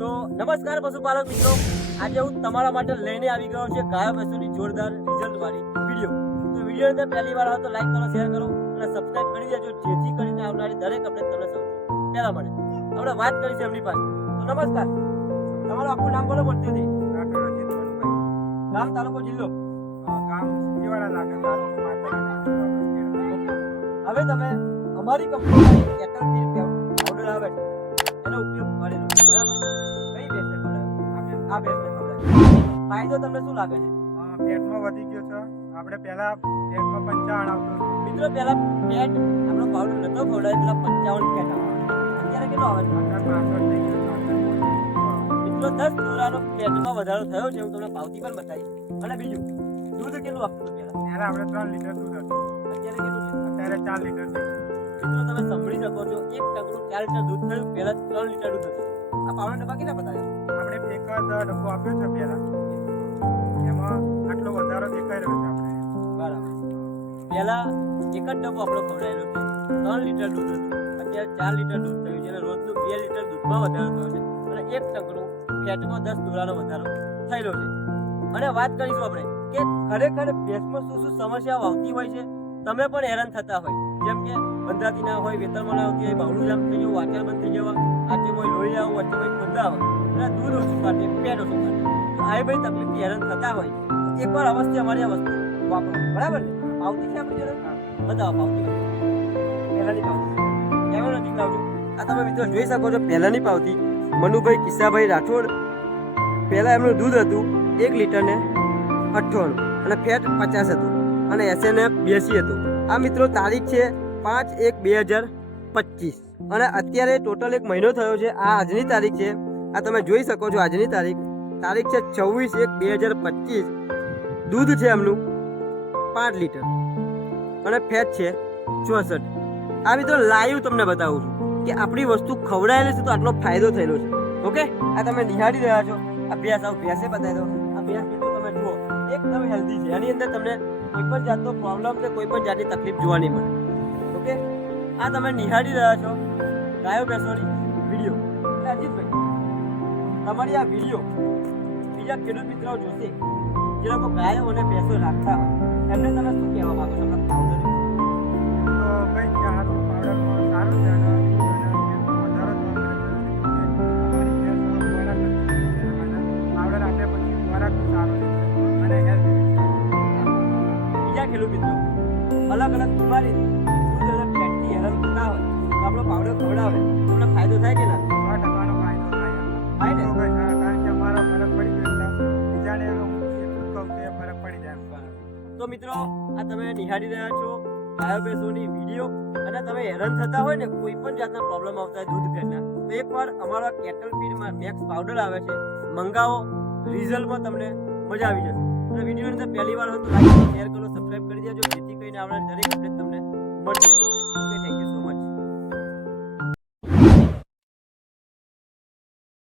તો નમસ્કાર પશુપાલક મિત્રો, આજે હું તમારા માટે લઈને આવી ગયો છે ગાયો ભેંસોની જોરદાર રિઝલ્ટ વાળી વિડીયો. તો વિડીયો અંદર પહેલી વાર હોય તો લાઈક કરો, શેર કરો અને સબસ્ક્રાઇબ કરી દેજો, જેથી કરીને આવનારી દરેક અપડેટ તમને સૌથી પહેલા મળે. આપણે વાત કરીશું એમની પાસે. તો નમસ્કાર, તમારું આખું નામ બોલો મોટેથી. ગામ, તાલુકો, જિલ્લો. હવે તમે અમારી કંપની કેટલ ફીડ પાવડર આવે છે એનો ઉપયોગ કરેલો, બરાબર? કઈ ભેંસને ખવડાવ્યો? આ ભેંસને ખવડાવ્યો. ફાયદો તમને શું લાગે છે? પેટમાં વધી ગયો છે. આપણે પહેલા પેટમાં 55 આવતો હતો. મિત્રો પહેલા પેટ આપણો પાવડર નતો ખવડાવ્યો, પેલા 55 પેટ આવે. અત્યારે કેટલો આવે છે? અત્યારે 65 થઈ ગયો છે. મિત્રો 10 તોરાનો પેટમાં વધારો થયો છે, હું તમને પાવતી પણ બતાવીશ. અને બીજું, દૂધ કેટલું આપતું હતું પહેલા? પહેલા આપણે 3 લીટર દૂધ હતું. અત્યારે કેટલું છે? અત્યારે 4 લીટર થઈ ગયું. મિત્રો તમે સાંભળી શકો છો, 1 ટકનું 4 લીટર દૂધ થયું, પહેલા 3 લીટર દૂધ હતું. આ પાવડર ડબ્બા કેટલા બતાવ્યા? આપણે એક જ ડબ્બો આપ્યો છે પહેલા, એમાં આટલો વધારો દેખાઈ રહ્યો છે આપણે. બરાબર. પહેલા એક જ ડબ્બો આપણો ખવડાયેલો છે, 3 લીટર દૂધ હતું, અત્યારે 4 લીટર દૂધ થયું છે અને રોજનું 2 લીટર દૂધમાં વધારો થયો છે અને 1 ટકનું ફેટમાં 10 તોરાનો વધારો થયેલો છે. અને વાત કરીશું આપણે કે ખરેખર ભેંસમાં શું શું સમસ્યાઓ આવતી હોય છે. તમે પણ હેરાન થતા હોય, જેમ કે બંધાતી ના હોય, વેતરમાં ના આવતી હોય, બાવળું જામ થઈ જવું, વાચર બંધ થઈ જવા, આચે કોઈ લોહી આવું, વચ્ચે કોઈ ખોદા હોય અને દૂધ ઓછું કાઢે, પેટ ઓછું કાઢે. તો આવી બધી તકલીફથી હેરાન થતા હોય તો એકવાર અવશ્ય અમારી આ વસ્તુ વાપરો, બરાબર ને? પાવતી છે આપણી જોડે? બતાવો પાવતી. પહેલાની પાવતી કેમેરો નજીક લાવજો. આ તમે મિત્રો જોઈ શકો છો, પહેલાની પાવતી મનુભાઈ કિસ્સાભાઈ રાઠોડ. પહેલા એમનું દૂધ હતું 1 લીટર ને 98 અને ફેટ 50 હતું અને SNF 82 હતું. આ મિત્રો તારીખ છે 5/1/2025 અને અત્યારે ટોટલ 1 મહિનો થયો છે. આ આજની તારીખ છે, આ તમે જોઈ શકો છો આજની તારીખ છે 24/1/2025. દૂધ છે એમનું 5 લીટર અને ફેટ છે 64. આ મિત્રો લાઈવ તમને બતાવું છું કે આપણી વસ્તુ ખવડાયેલી છે તો આટલો ફાયદો થયેલો છે. ઓકે, આ તમે નિહાળી રહ્યા છો. આ ભેંસ, આવું ભેંસે બતાવી દો. આ ભેંસ મિત્રો તમે જુઓ, એકદમ હેલ્ધી છે. એની અંદર તમને કોઈ પણ જાતનો પ્રોબ્લેમ કે કોઈ પણ જાતની તકલીફ જોવા નહીં મળે. ઓકે, આ તમે નિહાળી રહ્યા છો ગાયો ભેંસોની વિડીયો. એટલે અજીતભાઈ, તમારી આ વિડીયો બીજા ખેડૂત મિત્રો જોશે જે લોકો ગાયો અને ભેંસો રાખતા હોય, એમને તમે શું કહેવા માંગો છો? તો કંઈ સારું પાવડર સારું છે અને દૂધ અને ફેટમાં વધારો જોવા મળે છે. અમારી ભેંસ પાવડર આપ્યા પછી ખોરાક સારો છે અને હેલ્ધી છે. બીજા ખેડૂત મિત્રો અલગ અલગ બીમારીથી દૂધ અને ફેટથી હેરાન થતા હોય તો આપણો પાવડર ખવડાવે તો તમને ફાયદો થાય કે ના? 100% ફાયદો થાય. થાય ને? કારણ કે અમારો ફરક પડી ગયો એટલે બીજાને હું એટલું જ કહું કે ફરક પડી જાય. તો મિત્રો આ તમે નિહાળી રહ્યા છો ગાયો ભેંસોની વિડીયો. અને તમે હેરાન થતા હોય ને, કોઈ પણ જાતના પ્રોબ્લેમ આવતા હોય દૂધ ફેટના, તો એકવાર અમારા કેટલ ફીડમાં મેક્સ પાવડર આવે છે, મંગાવો. રિઝલ્ટમાં તમને મજા આવી જશે. અને વિડીયોની અંદર પહેલી વાર હોય તો લાઈક કરો, શેર કરો, સબસ્ક્રાઇબ કરી દેજો, જેથી કરીને આવનારી દરેક અપડેટ તમને મળતી જશે.